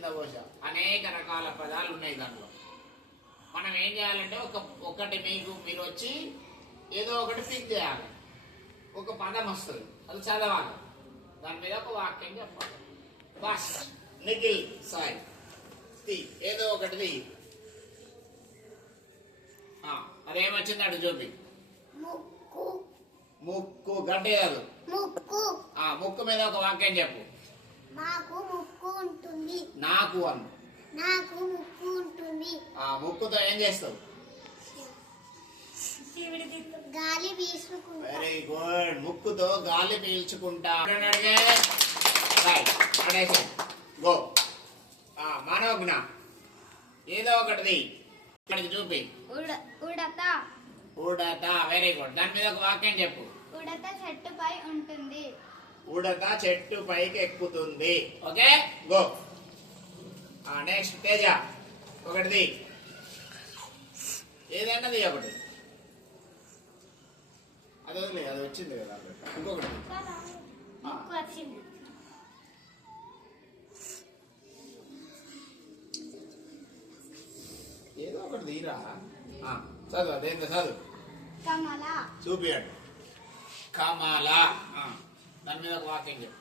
కింద పోసా. అనేక రకాల పదాలు ఉన్నాయి దాంట్లో. మనం ఏం చేయాలంటే ఒకటి మీరు వచ్చి ఏదో ఒకటి పిక్ చేయాలి. ఒక పదం వస్తుంది, అది చదవాలి, దాని మీద ఒక వాక్యం చెప్పాలి. ఫస్ట్ నిఖిల్ సాయి ఏదో ఒకటిది అదేమొచ్చింది అటు చూపి. ముక్కు గడ్డే కాదు, ముక్కు మీద ఒక వాక్యం చెప్పు. నాకు ముక్కు ఉంటుంది. నాకు అను. నాకు ముక్కు ఉంటుంది. ముక్కుతో ఏం చేస్తావు? గాలి పీల్చుకుంటా. Very good. ముక్కుతో గాలి పీల్చుకుంటా. గో. మనోజ్ఞ ఏదో ఒకటిది చూపి. ఉడత. ఉడత. Very good. దాని మీద ఒక వాక్యం చెప్పు. ఉడత చెట్టుపై ఉంటుంది. ఉడత చెట్టు పైకి ఎక్కుతుంది. Okay, go. నెక్స్ట్ తేజ ఒకటిది ఏదన్నది ఒకటి. అది వదిలే, అది వచ్చింది కదా. ఇంకొకటి ఏదో ఒకటి తీరా. చదువు, అదేందో చదువు. కమల. చూపియండి. కమల. దాని మీద ఒక వాక్యం చెప్పు.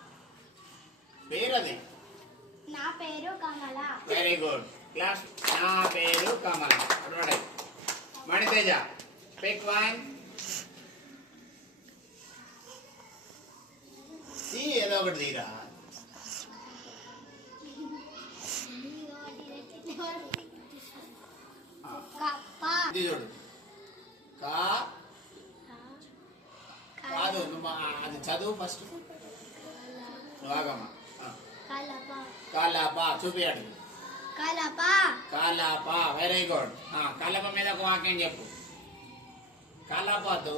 పేరు అది. నా పేరు కమల. Very good. క్లాస్. నా పేరు కమల. Maniteja pick one. ఏదో ఒకటి తీరా. ఇది చూడు. కాదు, అది చదువు ఫస్ట్. నువ్వాగమ్మా. కలప. చూపియాడు. కలప. కలప. Very good. కలప మీద ఒక వాక్యం చెప్పు. కలపతో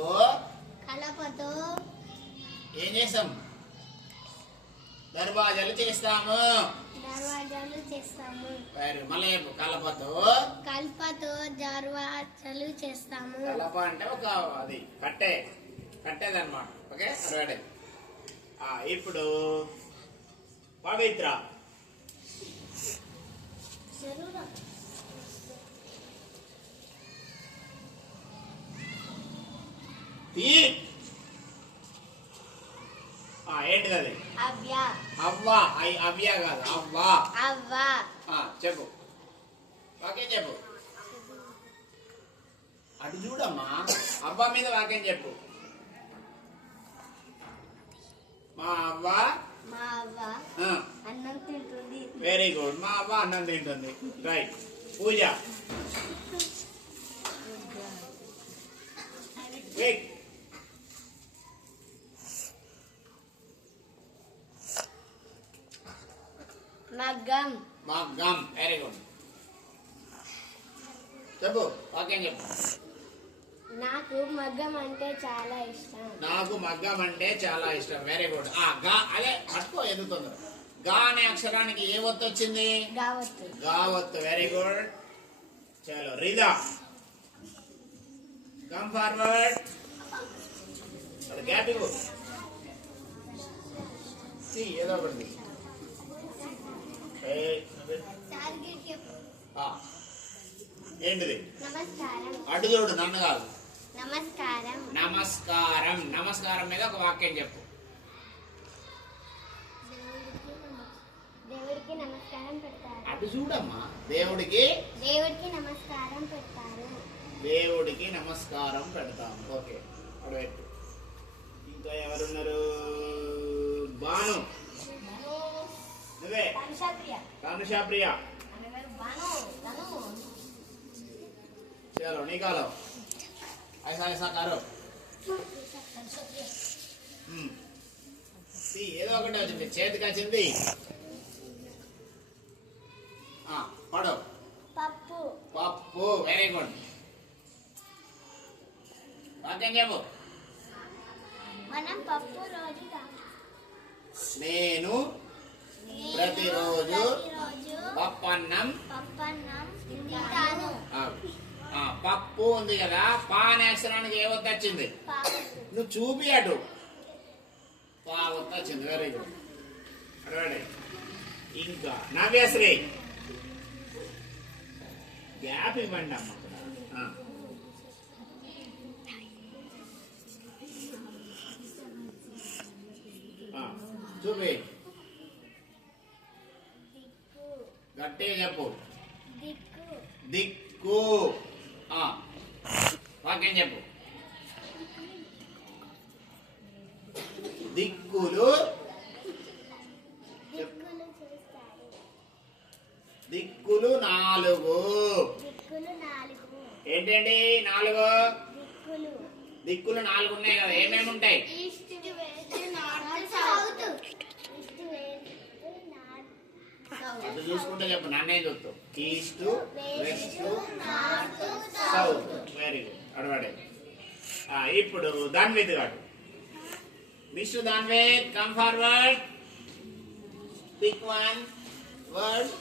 ఏం చేస్తాం? దర్వాజాలు చేస్తాము. మళ్ళీ చెప్పు. కలపతో దర్వాజాలు చేస్తాము. కలప అంటే ఒక అది కట్టేదన్నమాట. ఓకే, అరవాడే. ఇప్పుడు పవిత్ర. ఏంటిది అది? అవ్వ. అవ్య కాదు, అవ్వ. చెప్పు, వాక్యం చెప్పు. అటు చూడమ్మా. అవ్వ మీద వాక్యం చెప్పు. మా అవ్వ అన్నం తింటుంది. Very good. మా అవ్వ అన్నం తింటుంది. రైట్. పూజ. మగ్గం. Very good. చెప్పు, వాక్యం చెప్పు. నాకు మగ్గం అంటే చాలా ఇష్టం. నాకు మగ్గం అంటే చాలా ఇష్టం. Very good. అదే పట్టుకో, ఎదుగుతుంది. గా అనే అక్షరానికి ఏ ఒత్తు వచ్చింది? గావత్తు. Very good. చలో రిదా, కమ్ ఫార్వర్డ్. గ్యాప్ ఇవ్వు. ఏదో ఒకటి. ఏంటిది? అటు చూడు, నన్ను కాదు. నమస్కారం. నమస్కారం మీద ఒక వాక్యం చెప్పు. దేవుడికి నమస్కారం పెడతారు. అటు చూడమ్మా. దేవుడికి నమస్కారం పెడతారు. దేవుడికి నమస్కారం పెడతాము. ఓకే, అటు పెట్టు. ఇంకా ఎవరున్నారు? బాను. నువ్వే. కానుషాప్రియ. चलो निकालो. ऐसा करो. ఏదో ఒకటి వచ్చింది, చేతికి వచ్చింది. పడు. పప్పు. Very good. వాక్యం చెప్పు. మనం పప్పు రోజు నేను ప్రతిరోజు పప్పన్నం తింటాను. పప్పు ఉంది కదా, పా అనే అక్షరానికి ఏ ఒత్తు వచ్చింది? నువ్వు చూపి అటు. పా ఒత్తు వచ్చింది. Very good. రెడీ. ఇంకా నవ్యశ్రీ గ్యాప్ ఇవ్వండి అమ్మ ఆ. ఆ, చూపి దిక్కు గట్టిగా చెప్పు దిక్కు దిక్కు ఆ, వాక్యం చెప్పు దిక్కులు దిక్కులు చూస్తారు. దిక్కులు 4 దిక్కులు 4 ఏంటండి 4 దిక్కులు దిక్కులు 4 ఉన్నాయి కదా ఏమేమి ఉంటాయి east west north south east west north అటు చూసుకుంటే చెప్పు నన్నేం చూస్తావు east west north south very good అడవాడే ఇప్పుడు దాన్విత్ గాడు Vishnu Danvith come forward pick one word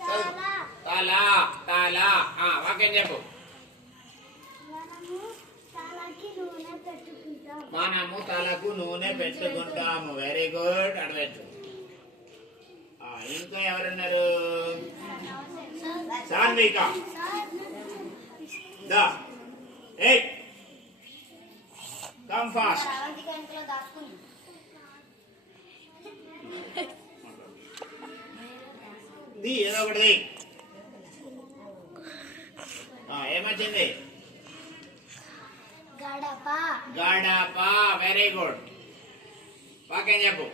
తాలా తాలా తాలా వాక్యం చెప్పు మనము తాళాకి నూనె పెట్టుకుంటాం. మనము తలకు నూనె పెట్టుకుంటాము వెరీ గుడ్ అడవచ్చు ఇంకా ఎవరున్నారు సాన్విక దా ఏయ్ కమ్ ఫాస్ట్ ది ఏదో ఒకటి ఏమొచ్చింది గడప గడప వెరీ గుడ్ వాక్యం చెప్పు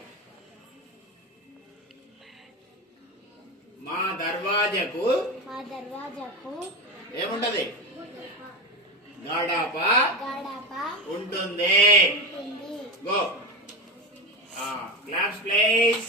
మా దర్వాజకు మా దర్వాజకు ఏముంటది గడప గడప ఉంటుంది ఉంటుంది. Go class place